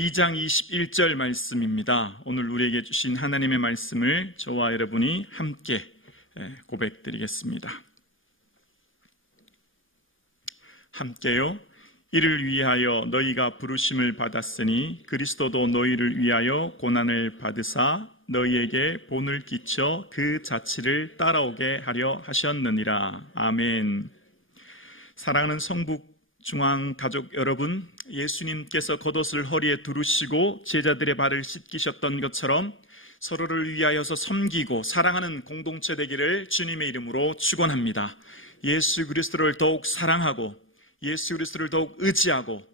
2장 21절 말씀입니다. 오늘 우리에게 주신 하나님의 말씀을 저와 여러분이 함께 고백드리겠습니다. 함께요. 이를 위하여 너희가 부르심을 받았으니 그리스도도 너희를 위하여 고난을 받으사 너희에게 본을 끼쳐 그 자취를 따라오게 하려 하셨느니라. 아멘. 사랑하는 성북 중앙 가족 여러분, 예수님께서 겉옷을 허리에 두르시고 제자들의 발을 씻기셨던 것처럼 서로를 위하여서 섬기고 사랑하는 공동체 되기를 주님의 이름으로 축원합니다. 예수 그리스도를 더욱 사랑하고 예수 그리스도를 더욱 의지하고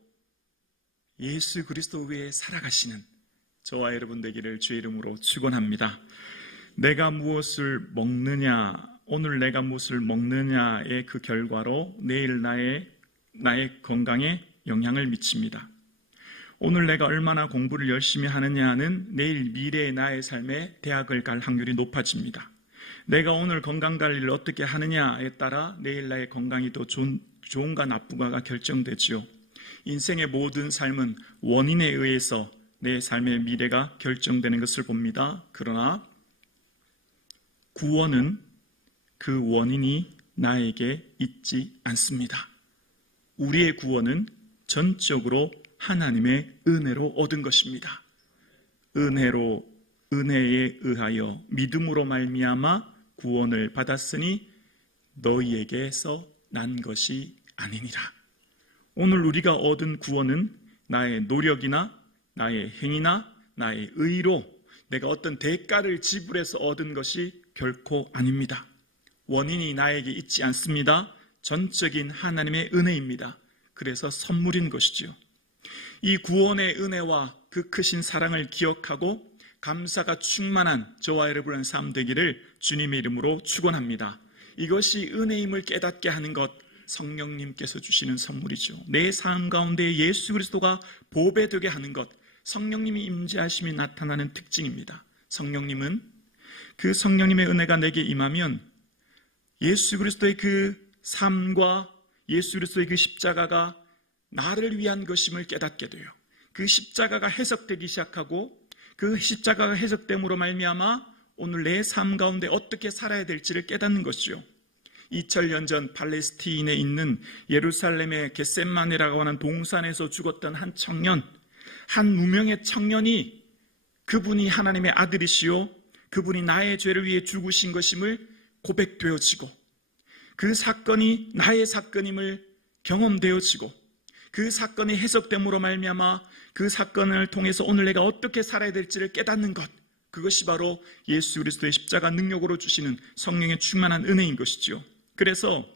예수 그리스도 위에 살아가시는 저와 여러분 되기를 주의 이름으로 축원합니다. 내가 무엇을 먹느냐, 오늘 내가 무엇을 먹느냐의 그 결과로 내일 나의 건강에 영향을 미칩니다. 오늘 내가 얼마나 공부를 열심히 하느냐는 내일 미래의 나의 삶에 대학을 갈 확률이 높아집니다. 내가 오늘 건강관리를 어떻게 하느냐에 따라 내일 나의 건강이 더 좋은가 나쁘가가 결정되지요. 인생의 모든 삶은 원인에 의해서 내 삶의 미래가 결정되는 것을 봅니다. 그러나 구원은 그 원인이 나에게 있지 않습니다. 우리의 구원은 전적으로 하나님의 은혜로 얻은 것입니다. 은혜에 의하여 믿음으로 말미암아 구원을 받았으니 너희에게서 난 것이 아니니라. 오늘 우리가 얻은 구원은 나의 노력이나 나의 행위나 나의 의로 내가 어떤 대가를 지불해서 얻은 것이 결코 아닙니다. 원인이 나에게 있지 않습니다. 전적인 하나님의 은혜입니다. 그래서 선물인 것이지요. 이 구원의 은혜와 그 크신 사랑을 기억하고 감사가 충만한 저와 여러분의 삶 되기를 주님의 이름으로 축원합니다. 이것이 은혜임을 깨닫게 하는 것, 성령님께서 주시는 선물이죠. 내 삶 가운데 예수 그리스도가 보배되게 하는 것, 성령님이 임재하심이 나타나는 특징입니다. 성령님은 그 성령님의 은혜가 내게 임하면 예수 그리스도의 그 삶과 예수 그리스도의 그 십자가가 나를 위한 것임을 깨닫게 돼요. 그 십자가가 해석되기 시작하고 그 십자가가 해석됨으로 말미암아 오늘 내 삶 가운데 어떻게 살아야 될지를 깨닫는 것이죠. 2000년 전 팔레스타인에 있는 예루살렘의 겟세마네라고 하는 동산에서 죽었던 한 청년, 한 무명의 청년이 그분이 하나님의 아들이시요 그분이 나의 죄를 위해 죽으신 것임을 고백되어지고 그 사건이 나의 사건임을 경험되어지고 그 사건이 해석됨으로 말미암아 그 사건을 통해서 오늘 내가 어떻게 살아야 될지를 깨닫는 것, 그것이 바로 예수 그리스도의 십자가 능력으로 주시는 성령의 충만한 은혜인 것이지요. 그래서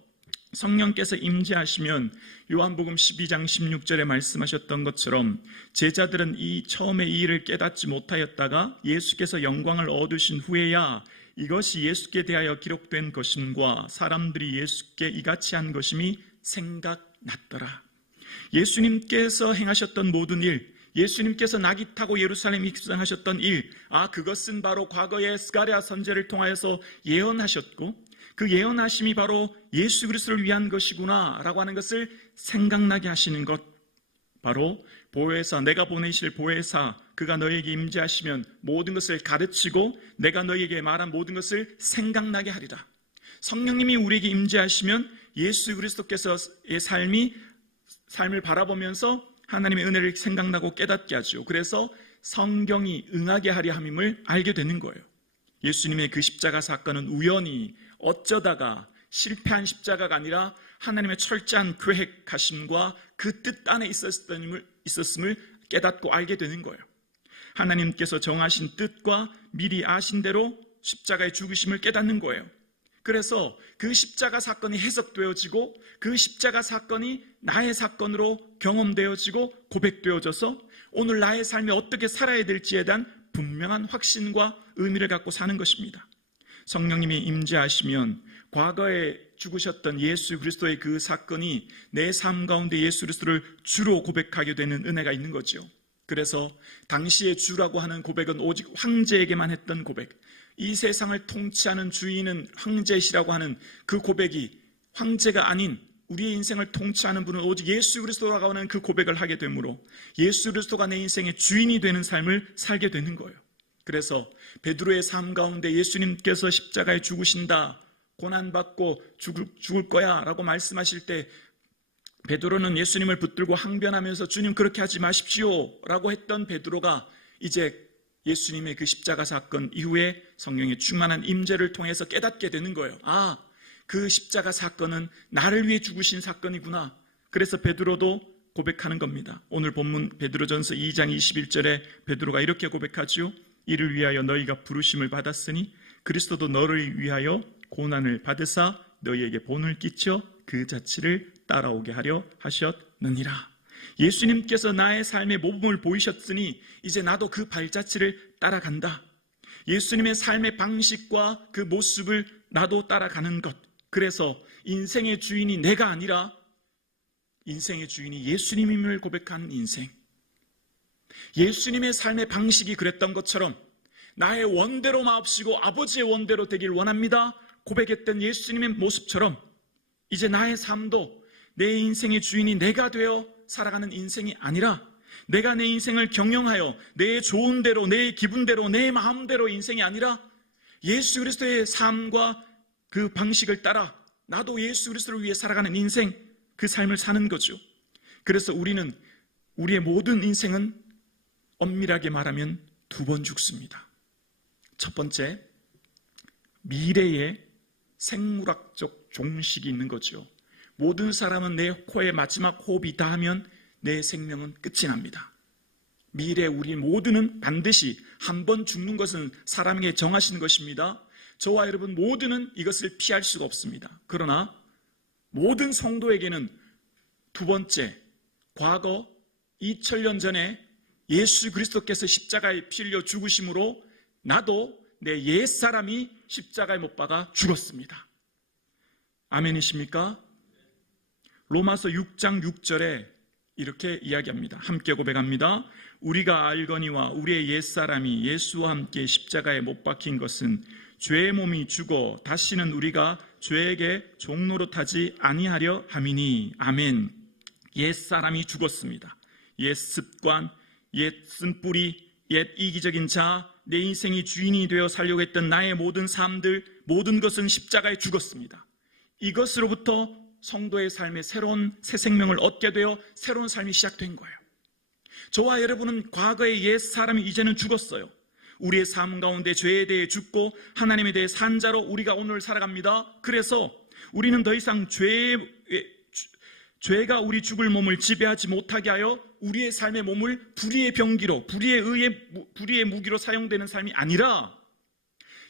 성령께서 임재하시면 요한복음 12장 16절에 말씀하셨던 것처럼 제자들은 처음에 이 일을 깨닫지 못하였다가 예수께서 영광을 얻으신 후에야 이것이 예수께 대하여 기록된 것임과 사람들이 예수께 이같이 한 것임이 생각났더라. 예수님께서 행하셨던 모든 일, 예수님께서 낙이 타고 예루살렘 입성하셨던 일, 그것은 바로 과거에 스가랴 선지자를 통하여서 예언하셨고 그 예언하심이 바로 예수 그리스도를 위한 것이구나 라고 하는 것을 생각나게 하시는 것, 바로 보혜사, 내가 보내실 보혜사, 그가 너에게 임재하시면 모든 것을 가르치고 내가 너에게 말한 모든 것을 생각나게 하리라. 성령님이 우리에게 임재하시면 예수 그리스도께서의 삶을 바라보면서 하나님의 은혜를 생각나고 깨닫게 하죠. 그래서 성경이 응하게 하려 함임을 알게 되는 거예요. 예수님의 그 십자가 사건은 우연히 어쩌다가 실패한 십자가가 아니라 하나님의 철저한 계획하심과 그 뜻 안에 있었음을 깨닫고 알게 되는 거예요. 하나님께서 정하신 뜻과 미리 아신 대로 십자가의 죽으심을 깨닫는 거예요. 그래서 그 십자가 사건이 해석되어지고 그 십자가 사건이 나의 사건으로 경험되어지고 고백되어져서 오늘 나의 삶에 어떻게 살아야 될지에 대한 분명한 확신과 의미를 갖고 사는 것입니다. 성령님이 임재하시면 과거에 죽으셨던 예수 그리스도의 그 사건이 내 삶 가운데 예수 그리스도를 주로 고백하게 되는 은혜가 있는 거죠. 그래서 당시의 주라고 하는 고백은 오직 황제에게만 했던 고백, 이 세상을 통치하는 주인은 황제시라고 하는 그 고백이 황제가 아닌 우리의 인생을 통치하는 분은 오직 예수 그리스도라고 하는 그 고백을 하게 되므로 예수 그리스도가 내 인생의 주인이 되는 삶을 살게 되는 거예요. 그래서 베드로의 삶 가운데 예수님께서 십자가에 죽으신다, 고난받고 죽을 거야 라고 말씀하실 때 베드로는 예수님을 붙들고 항변하면서 주님 그렇게 하지 마십시오 라고 했던 베드로가 이제 예수님의 그 십자가 사건 이후에 성령의 충만한 임재를 통해서 깨닫게 되는 거예요. 아, 그 십자가 사건은 나를 위해 죽으신 사건이구나. 그래서 베드로도 고백하는 겁니다. 오늘 본문 베드로전서 2장 21절에 베드로가 이렇게 고백하죠. 이를 위하여 너희가 부르심을 받았으니 그리스도도 너를 위하여 고난을 받으사 너희에게 본을 끼쳐 그 자취를 따라오게 하려 하셨느니라. 예수님께서 나의 삶의 모범을 보이셨으니 이제 나도 그 발자취를 따라간다. 예수님의 삶의 방식과 그 모습을 나도 따라가는 것. 그래서 인생의 주인이 내가 아니라 인생의 주인이 예수님임을 고백한 인생. 예수님의 삶의 방식이 그랬던 것처럼 나의 원대로 마옵시고 아버지의 원대로 되길 원합니다 고백했던 예수님의 모습처럼 이제 나의 삶도 내 인생의 주인이 내가 되어 살아가는 인생이 아니라 내가 내 인생을 경영하여 내 좋은 대로, 내 기분대로, 내 마음대로 인생이 아니라 예수 그리스도의 삶과 그 방식을 따라 나도 예수 그리스도를 위해 살아가는 인생, 그 삶을 사는 거죠. 그래서 우리는 우리의 모든 인생은 엄밀하게 말하면 두 번 죽습니다. 첫 번째, 미래의 생물학적 종식이 있는 거죠. 모든 사람은 내 코의 마지막 호흡이 닿으면 내 생명은 끝이 납니다. 미래 우리 모두는 반드시 한 번 죽는 것은 사람에게 정하시는 것입니다. 저와 여러분 모두는 이것을 피할 수가 없습니다. 그러나 모든 성도에게는 두 번째, 과거 2000년 전에 예수 그리스도께서 십자가에 피 흘려 죽으심으로 나도 내 옛사람이 십자가에 못 박아 죽었습니다. 아멘이십니까? 로마서 6장 6절에 이렇게 이야기합니다. 함께 고백합니다. 우리가 알거니와 우리의 옛사람이 예수와 함께 십자가에 못 박힌 것은 죄의 몸이 죽어 다시는 우리가 죄에게 종노릇하지 아니하려 함이니. 아멘. 옛사람이 죽었습니다. 옛 습관, 옛 쓴뿌리, 옛 이기적인 자, 내 인생이 주인이 되어 살려고 했던 나의 모든 삶들, 모든 것은 십자가에 죽었습니다. 이것으로부터 성도의 삶에 새로운 새 생명을 얻게 되어 새로운 삶이 시작된 거예요. 저와 여러분은 과거의 옛 사람이 이제는 죽었어요. 우리의 삶 가운데 죄에 대해 죽고 하나님에 대해 산 자로 우리가 오늘 살아갑니다. 그래서 우리는 더 이상 죄가 우리 죽을 몸을 지배하지 못하게 하여 우리의 삶의 몸을 불의의 병기로, 불의의 무기로 사용되는 삶이 아니라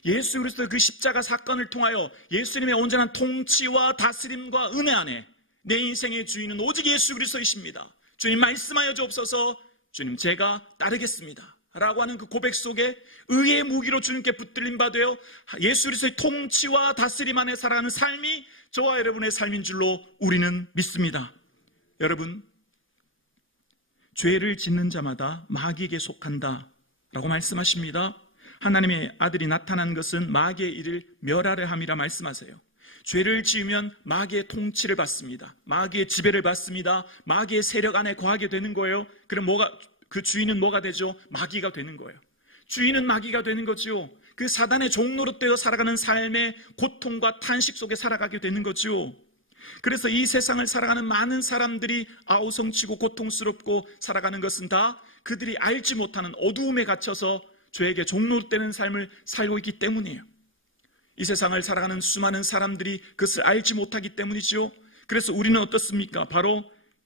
예수 그리스도의 그 십자가 사건을 통하여 예수님의 온전한 통치와 다스림과 은혜 안에 내 인생의 주인은 오직 예수 그리스도이십니다. 주님 말씀하여 주옵소서. 주님 제가 따르겠습니다 라고 하는 그 고백 속에 의의 무기로 주님께 붙들림 받아 예수 그리스도의 통치와 다스림 안에 살아가는 삶이 저와 여러분의 삶인 줄로 우리는 믿습니다. 여러분, 죄를 짓는 자마다 마귀에게 속한다 라고 말씀하십니다. 하나님의 아들이 나타난 것은 마귀의 일을 멸하려 함이라 말씀하세요. 죄를 지으면 마귀의 통치를 받습니다. 마귀의 지배를 받습니다. 마귀의 세력 안에 거하게 되는 거예요. 그럼 그 주인은 뭐가 되죠? 마귀가 되는 거예요. 주인은 마귀가 되는 거죠. 그 사단의 종노릇되어 살아가는 삶의 고통과 탄식 속에 살아가게 되는 거죠. 그래서 이 세상을 살아가는 많은 사람들이 아우성치고 고통스럽고 살아가는 것은 다 그들이 알지 못하는 어두움에 갇혀서 죄에게 종노릇되는 삶을 살고 있기 때문이에요. 이 세상을 살아가는 수많은 사람들이 그것을 알지 못하기 때문이죠. 그래서 우리는 어떻습니까? 바로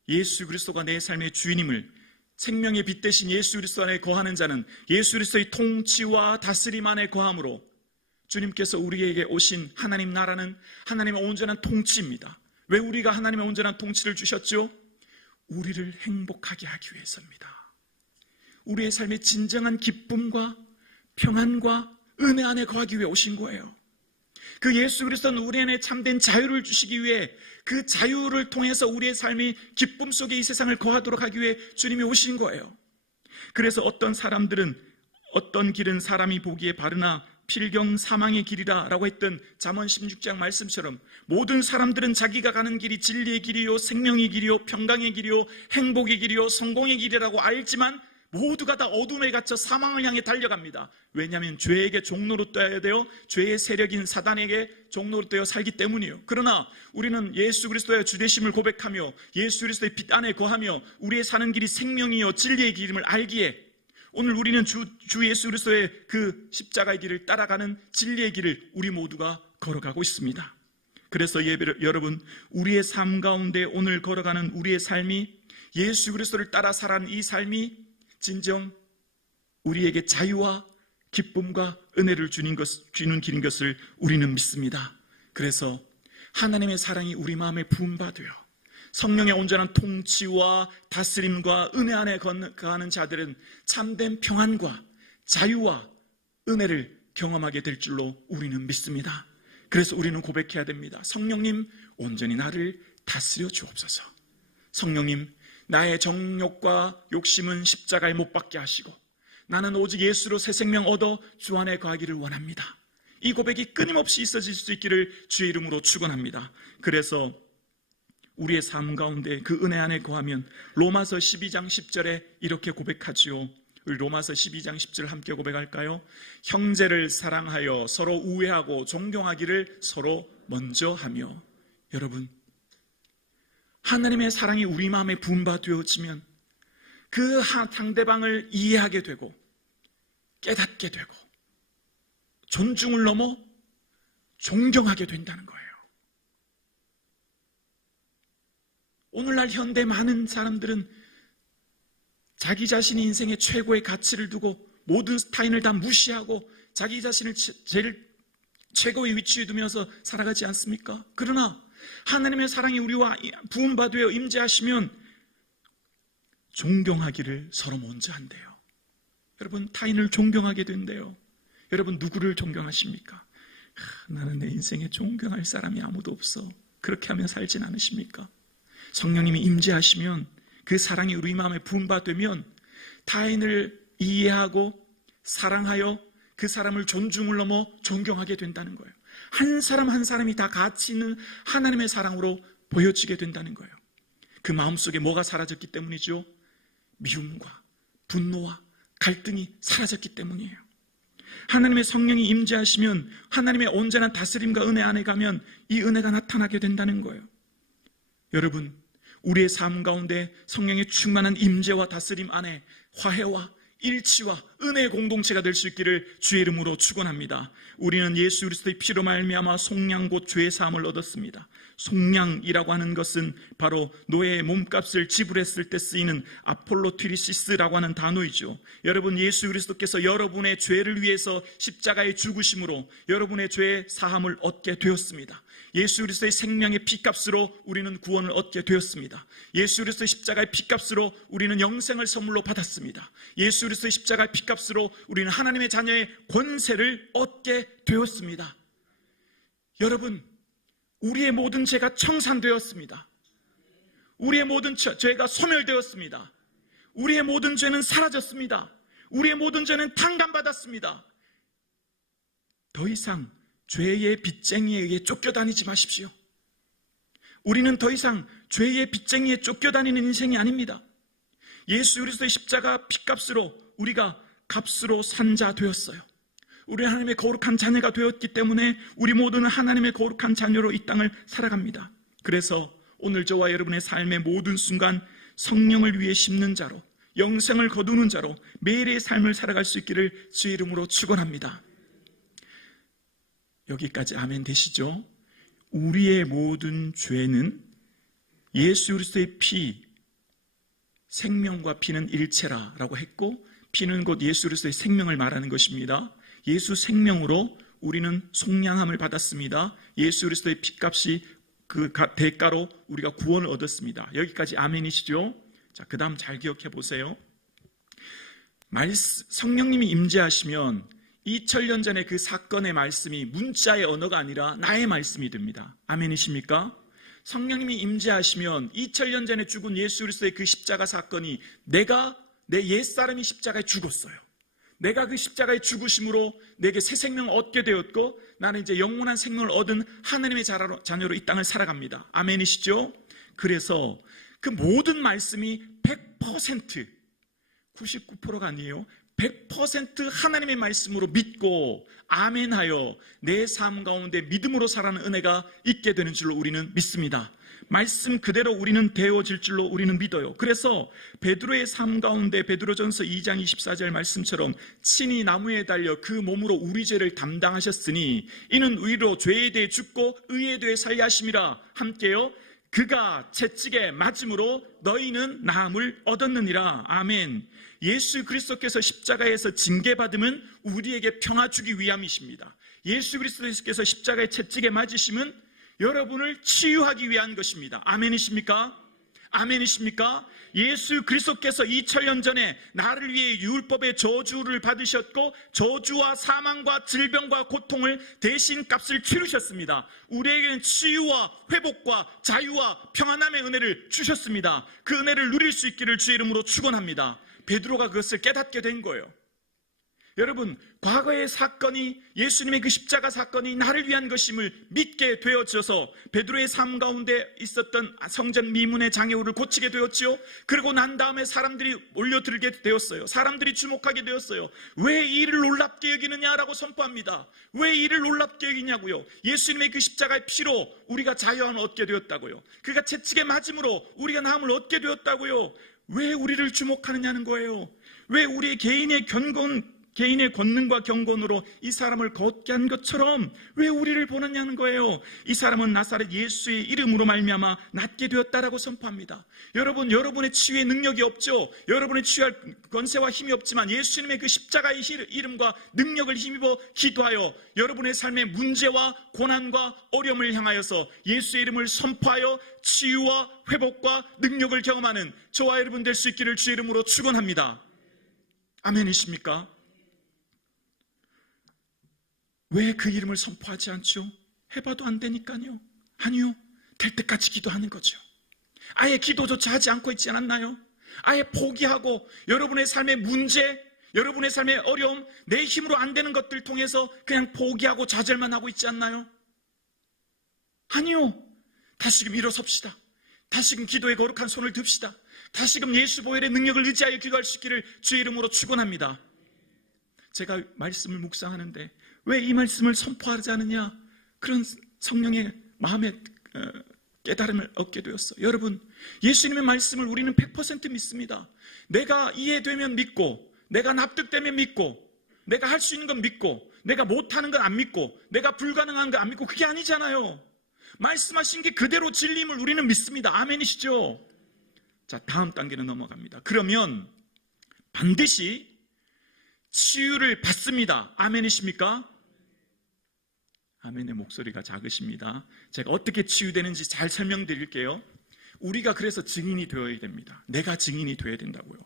예수 그리스도가 내 삶의 주인임을, 생명의 빛 대신 예수 그리스도 안에 거하는 자는 예수 그리스도의 통치와 다스림 안에 거함으로 주님께서 우리에게 오신 하나님 나라는 하나님의 온전한 통치입니다. 왜 우리가 하나님의 온전한 통치를 주셨죠? 우리를 행복하게 하기 위해서입니다. 우리의 삶의 진정한 기쁨과 평안과 은혜 안에 거하기 위해 오신 거예요. 그 예수 그리스도는 우리 안에 참된 자유를 주시기 위해 그 자유를 통해서 우리의 삶이 기쁨 속에 이 세상을 거하도록 하기 위해 주님이 오신 거예요. 그래서 어떤 사람들은 어떤 길은 사람이 보기에 바르나 필경 사망의 길이라 라고 했던 잠언 16장 말씀처럼 모든 사람들은 자기가 가는 길이 진리의 길이요 생명의 길이요 평강의 길이요 행복의 길이요 성공의 길이라고 알지만 모두가 다 어둠에 갇혀 사망을 향해 달려갑니다. 왜냐하면 죄에게 종로로 떠야 돼요. 죄의 세력인 사단에게 종로로 떠여 살기 때문이에요. 그러나 우리는 예수 그리스도의 주되심을 고백하며 예수 그리스도의 빛 안에 거하며 우리의 사는 길이 생명이요 진리의 길임을 알기에 오늘 우리는 주 예수 그리스도의 그 십자가의 길을 따라가는 진리의 길을 우리 모두가 걸어가고 있습니다. 그래서 여러분, 우리의 삶 가운데 오늘 걸어가는 우리의 삶이 예수 그리스도를 따라 살아가는 이 삶이 진정 우리에게 자유와 기쁨과 은혜를 주는 길인 것을 우리는 믿습니다. 그래서 하나님의 사랑이 우리 마음에 부음받아요. 성령의 온전한 통치와 다스림과 은혜 안에 거하는 자들은 참된 평안과 자유와 은혜를 경험하게 될 줄로 우리는 믿습니다. 그래서 우리는 고백해야 됩니다. 성령님, 온전히 나를 다스려 주옵소서. 성령님, 나의 정욕과 욕심은 십자가에 못 박게 하시고 나는 오직 예수로 새 생명 얻어 주 안에 거하기를 원합니다. 이 고백이 끊임없이 있어질 수 있기를 주의 이름으로 축원합니다. 그래서 우리의 삶 가운데 그 은혜 안에 거하면 로마서 12장 10절에 이렇게 고백하지요. 우리 로마서 12장 10절 함께 고백할까요? 형제를 사랑하여 서로 우애하고 존경하기를 서로 먼저 하며. 여러분, 하나님의 사랑이 우리 마음에 부음받아지면 그 상대방을 이해하게 되고 깨닫게 되고 존중을 넘어 존경하게 된다는 거예요. 오늘날 현대 많은 사람들은 자기 자신이 인생의 최고의 가치를 두고 모든 타인을 다 무시하고 자기 자신을 제일 최고의 위치에 두면서 살아가지 않습니까? 그러나 하나님의 사랑이 우리와 부음받아 임재하시면 존경하기를 서로 먼저 한대요. 여러분, 타인을 존경하게 된대요. 여러분, 누구를 존경하십니까? 나는 내 인생에 존경할 사람이 아무도 없어. 그렇게 하며 살진 않으십니까? 성령님이 임재하시면 그 사랑이 우리 마음에 부음받으면 타인을 이해하고 사랑하여 그 사람을 존중을 넘어 존경하게 된다는 거예요. 한 사람 한 사람이 다 가치 있는 하나님의 사랑으로 보여지게 된다는 거예요. 그 마음속에 뭐가 사라졌기 때문이죠? 미움과 분노와 갈등이 사라졌기 때문이에요. 하나님의 성령이 임재하시면 하나님의 온전한 다스림과 은혜 안에 가면 이 은혜가 나타나게 된다는 거예요. 여러분, 우리의 삶 가운데 성령의 충만한 임재와 다스림 안에 화해와 일치와 은혜의 공동체가 될 수 있기를 주의 이름으로 축원합니다. 우리는 예수 그리스도의 피로 말미암아 속량 곧 죄 사함을 얻었습니다. 속량이라고 하는 것은 바로 노예의 몸값을 지불했을 때 쓰이는 아폴로티리시스라고 하는 단어이죠. 여러분, 예수 그리스도께서 여러분의 죄를 위해서 십자가에 죽으심으로 여러분의 죄 사함을 얻게 되었습니다. 예수 그리스도의 생명의 피값으로 우리는 구원을 얻게 되었습니다. 예수 그리스도의 십자가의 피값으로 우리는 영생을 선물로 받았습니다. 예수 그리스도의 십자가의 피값으로 우리는 하나님의 자녀의 권세를 얻게 되었습니다. 여러분, 우리의 모든 죄가 청산되었습니다. 우리의 모든 죄가 소멸되었습니다. 우리의 모든 죄는 사라졌습니다. 우리의 모든 죄는 탕감받았습니다. 더 이상 죄의 빚쟁이에 의해 쫓겨다니지 마십시오. 우리는 더 이상 죄의 빚쟁이에 쫓겨다니는 인생이 아닙니다. 예수 그리스도의 십자가 피값으로 우리가 값으로 산 자 되었어요. 우리 하나님의 거룩한 자녀가 되었기 때문에 우리 모두는 하나님의 거룩한 자녀로 이 땅을 살아갑니다. 그래서 오늘 저와 여러분의 삶의 모든 순간 성령을 위해 심는 자로, 영생을 거두는 자로 매일의 삶을 살아갈 수 있기를 주의 이름으로 축원합니다. 여기까지 아멘 되시죠? 우리의 모든 죄는 예수 그리스도의 피, 생명과 피는 일체라라고 했고, 피는 곧 예수 그리스도의 생명을 말하는 것입니다. 예수 생명으로 우리는 속량함을 받았습니다. 예수 그리스도의 피값이 그 대가로 우리가 구원을 얻었습니다. 여기까지 아멘이시죠? 자, 그 다음 잘 기억해 보세요. 성령님이 임재하시면 2000년 전에 그 사건의 말씀이 문자의 언어가 아니라 나의 말씀이 됩니다. 아멘이십니까? 성령님이 임재하시면 2000년 전에 죽은 예수 그리스도의 그 십자가 사건이 내 옛사람이 십자가에 죽었어요. 내가 그 십자가의 죽으심으로 내게 새 생명을 얻게 되었고 나는 이제 영원한 생명을 얻은 하나님의 자녀로 이 땅을 살아갑니다. 아멘이시죠? 그래서 그 모든 말씀이 100% 99%가 아니에요. 100% 하나님의 말씀으로 믿고 아멘하여 내 삶 가운데 믿음으로 살아가는 은혜가 있게 되는 줄로 우리는 믿습니다. 말씀 그대로 우리는 되어질 줄로 우리는 믿어요. 그래서 베드로의 삶 가운데 베드로전서 2장 24절 말씀처럼 친히 나무에 달려 그 몸으로 우리 죄를 담당하셨으니 이는 의로 죄에 대해 죽고 의에 대해 살게 하심이라. 함께요. 그가 채찍에 맞음으로 너희는 나음을 얻었느니라. 아멘. 예수 그리스도께서 십자가에서 징계받음은 우리에게 평화 주기 위함이십니다. 예수 그리스도께서 십자가의 채찍에 맞으심은 여러분을 치유하기 위한 것입니다. 아멘이십니까? 아멘이십니까? 예수 그리스도께서 2000년 전에 나를 위해 율법의 저주를 받으셨고 저주와 사망과 질병과 고통을 대신 값을 치르셨습니다. 우리에게는 치유와 회복과 자유와 평안함의 은혜를 주셨습니다. 그 은혜를 누릴 수 있기를 주의 이름으로 축원합니다. 베드로가 그것을 깨닫게 된 거예요. 여러분, 과거의 사건이 예수님의 그 십자가 사건이 나를 위한 것임을 믿게 되어져서 베드로의 삶 가운데 있었던 성전 미문의 장애우를 고치게 되었지요. 그리고 난 다음에 사람들이 몰려들게 되었어요. 사람들이 주목하게 되었어요. 왜 이 일을 놀랍게 여기느냐라고 선포합니다. 왜 이 일을 놀랍게 여기냐고요. 예수님의 그 십자가의 피로 우리가 자유함을 얻게 되었다고요. 그가 채찍에 맞음으로 우리가 나음을 얻게 되었다고요. 왜 우리를 주목하느냐는 거예요. 왜 우리의 개인의 권능과 경건으로 이 사람을 걷게 한 것처럼 왜 우리를 보느냐는 거예요. 이 사람은 나사렛 예수의 이름으로 말미암아 낫게 되었다라고 선포합니다. 여러분, 여러분의 치유의 능력이 없죠. 여러분의 치유할 권세와 힘이 없지만 예수님의 그 십자가의 이름과 능력을 힘입어 기도하여 여러분의 삶의 문제와 고난과 어려움을 향하여서 예수의 이름을 선포하여 치유와 회복과 능력을 경험하는 저와 여러분 될 수 있기를 주의 이름으로 축원합니다. 아멘이십니까? 왜 그 이름을 선포하지 않죠? 해봐도 안 되니까요. 아니요, 될 때까지 기도하는 거죠. 아예 기도조차 하지 않고 있지 않았나요? 아예 포기하고 여러분의 삶의 문제, 여러분의 삶의 어려움, 내 힘으로 안 되는 것들 통해서 그냥 포기하고 좌절만 하고 있지 않나요? 아니요, 다시금 일어섭시다. 다시금 기도의 거룩한 손을 듭시다. 다시금 예수 보혈의 능력을 의지하여 기도할 수 있기를 주의 이름으로 축원합니다. 제가 말씀을 묵상하는데 왜 이 말씀을 선포하지 않느냐, 그런 성령의 마음의 깨달음을 얻게 되었어요. 여러분, 예수님의 말씀을 우리는 100% 믿습니다. 내가 이해되면 믿고, 내가 납득되면 믿고, 내가 할 수 있는 건 믿고, 내가 못하는 건 안 믿고, 내가 불가능한 건 안 믿고, 그게 아니잖아요. 말씀하신 게 그대로 진리임을 우리는 믿습니다. 아멘이시죠? 자, 다음 단계로 넘어갑니다. 그러면 반드시 치유를 받습니다. 아멘이십니까? 아멘의 목소리가 작으십니다. 제가 어떻게 치유되는지 잘 설명드릴게요. 우리가 그래서 증인이 되어야 됩니다. 내가 증인이 되어야 된다고요.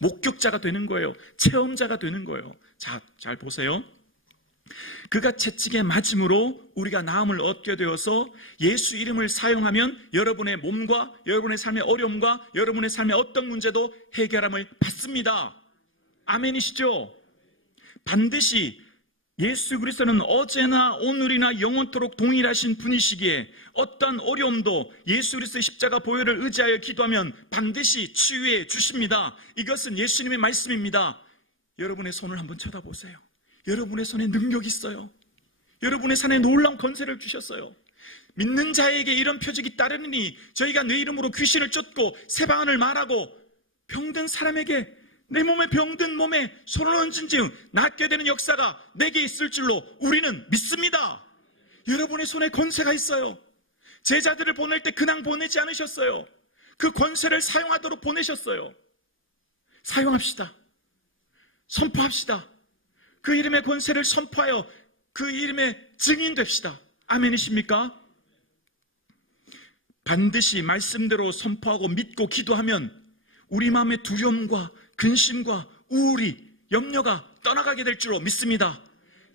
목격자가 되는 거예요. 체험자가 되는 거예요. 자, 잘 보세요. 그가 채찍에 맞음으로 우리가 나음을 얻게 되어서 예수 이름을 사용하면 여러분의 몸과 여러분의 삶의 어려움과 여러분의 삶의 어떤 문제도 해결함을 받습니다. 아멘이시죠? 반드시 예수 그리스도는 어제나 오늘이나 영원토록 동일하신 분이시기에 어떤 어려움도 예수 그리스도의 십자가 보혈을 의지하여 기도하면 반드시 치유해 주십니다. 이것은 예수님의 말씀입니다. 여러분의 손을 한번 쳐다보세요. 여러분의 손에 능력이 있어요. 여러분의 손에 놀라운 권세를 주셨어요. 믿는 자에게 이런 표적이 따르느니 저희가 내 이름으로 귀신을 쫓고 새 방언을 말하고 병든 사람에게 내 몸에 병든 몸에 손을 얹은 즉 낫게 되는 역사가 내게 있을 줄로 우리는 믿습니다. 여러분의 손에 권세가 있어요. 제자들을 보낼 때 그냥 보내지 않으셨어요. 그 권세를 사용하도록 보내셨어요. 사용합시다. 선포합시다. 그 이름의 권세를 선포하여 그 이름의 증인 됩시다. 아멘이십니까? 반드시 말씀대로 선포하고 믿고 기도하면 우리 마음의 두려움과 근심과 우울이, 염려가 떠나가게 될 줄로 믿습니다.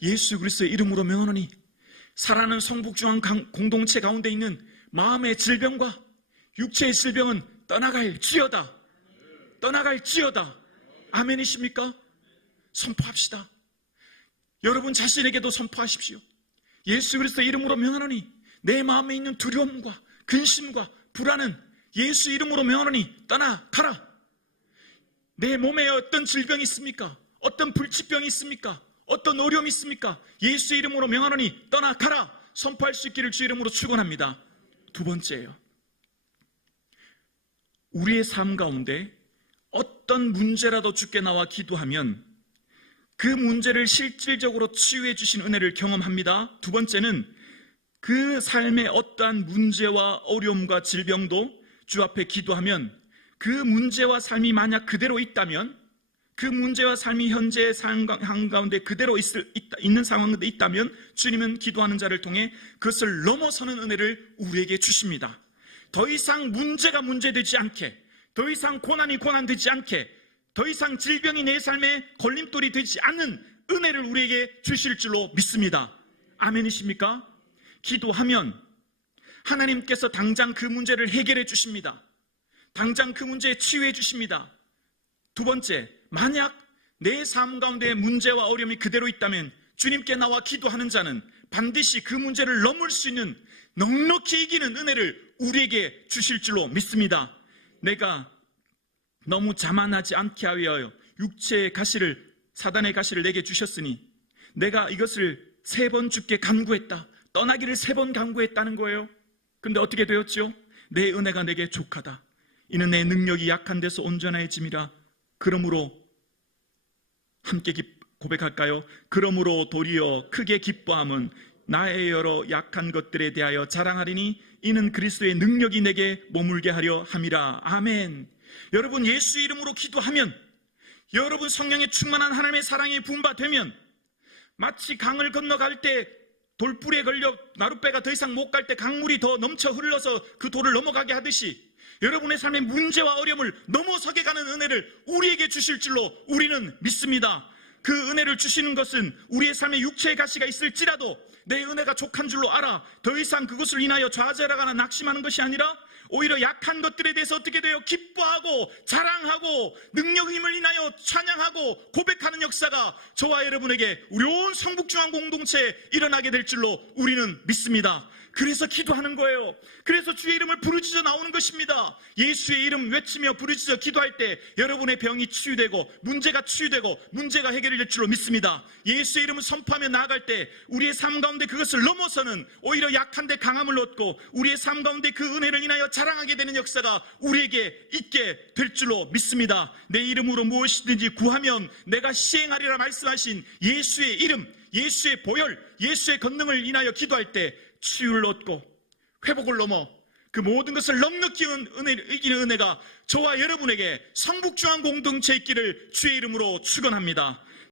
예수 그리스도의 이름으로 명하노니 살아나는 성북중앙 공동체 가운데 있는 마음의 질병과 육체의 질병은 떠나갈지어다. 떠나갈지어다. 아멘이십니까? 선포합시다. 여러분 자신에게도 선포하십시오. 예수 그리스도 이름으로 명하노니 내 마음에 있는 두려움과 근심과 불안은 예수 이름으로 명하노니 떠나가라. 내 몸에 어떤 질병이 있습니까? 어떤 불치병이 있습니까? 어떤 어려움이 있습니까? 예수 이름으로 명하노니 떠나가라. 선포할 수 있기를 주 이름으로 축원합니다. 두 번째예요. 우리의 삶 가운데 어떤 문제라도 주께 나와 기도하면 그 문제를 실질적으로 치유해 주신 은혜를 경험합니다. 두 번째는 그 삶의 어떠한 문제와 어려움과 질병도 주 앞에 기도하면 그 문제와 삶이 만약 그대로 있다면, 그 문제와 삶이 현재의 삶 가운데 그대로 있는 상황에 있다면 주님은 기도하는 자를 통해 그것을 넘어서는 은혜를 우리에게 주십니다. 더 이상 문제가 문제되지 않게, 더 이상 고난이 고난되지 않게, 더 이상 질병이 내 삶에 걸림돌이 되지 않는 은혜를 우리에게 주실 줄로 믿습니다. 아멘이십니까? 기도하면 하나님께서 당장 그 문제를 해결해 주십니다. 당장 그 문제에 치유해 주십니다. 두 번째, 만약 내 삶 가운데 문제와 어려움이 그대로 있다면 주님께 나와 기도하는 자는 반드시 그 문제를 넘을 수 있는 넉넉히 이기는 은혜를 우리에게 주실 줄로 믿습니다. 내가 너무 자만하지 않게 하여 육체의 가시를, 사단의 가시를 내게 주셨으니 내가 이것을 3번 주께 간구했다. 떠나기를 3번 간구했다는 거예요. 근데 어떻게 되었죠? 내 은혜가 내게 족하다. 이는 내 능력이 약한 데서 온전해짐이라. 그러므로 함께 고백할까요? 그러므로 도리어 크게 기뻐함은 나의 여러 약한 것들에 대하여 자랑하리니 이는 그리스도의 능력이 내게 머물게 하려 함이라. 아멘. 여러분 예수 이름으로 기도하면, 여러분 성령에 충만한 하나님의 사랑에 부음받으면 마치 강을 건너갈 때 돌불에 걸려 나룻배가 더 이상 못 갈 때 강물이 더 넘쳐 흘러서 그 돌을 넘어가게 하듯이 여러분의 삶의 문제와 어려움을 넘어서게 가는 은혜를 우리에게 주실 줄로 우리는 믿습니다. 그 은혜를 주시는 것은 우리의 삶에 육체의 가시가 있을지라도 내 은혜가 족한 줄로 알아 더 이상 그것을 인하여 좌절하거나 낙심하는 것이 아니라 오히려 약한 것들에 대해서 어떻게 돼요? 기뻐하고 자랑하고 능력 힘을 인하여 찬양하고 고백하는 역사가 저와 여러분에게 우리 온 성북중앙 공동체에 일어나게 될 줄로 우리는 믿습니다. 그래서 기도하는 거예요. 그래서 주의 이름을 부르짖어 나오는 것입니다. 예수의 이름 외치며 부르짖어 기도할 때 여러분의 병이 치유되고 문제가 치유되고 문제가 해결이 될 줄로 믿습니다. 예수의 이름을 선포하며 나아갈 때 우리의 삶 가운데 그것을 넘어서는 오히려 약한데 강함을 얻고 우리의 삶 가운데 그 은혜를 인하여 자랑하게 되는 역사가 우리에게 있게 될 줄로 믿습니다. 내 이름으로 무엇이든지 구하면 내가 시행하리라 말씀하신 예수의 이름, 예수의 보혈, 예수의 권능을 인하여 기도할 때 치유를 얻고 회복을 넘어 그 모든 것을 넉넉히 이기는 은혜가 저와 여러분에게 성북중앙 공동체 있기를 주의 이름으로 축원합니다.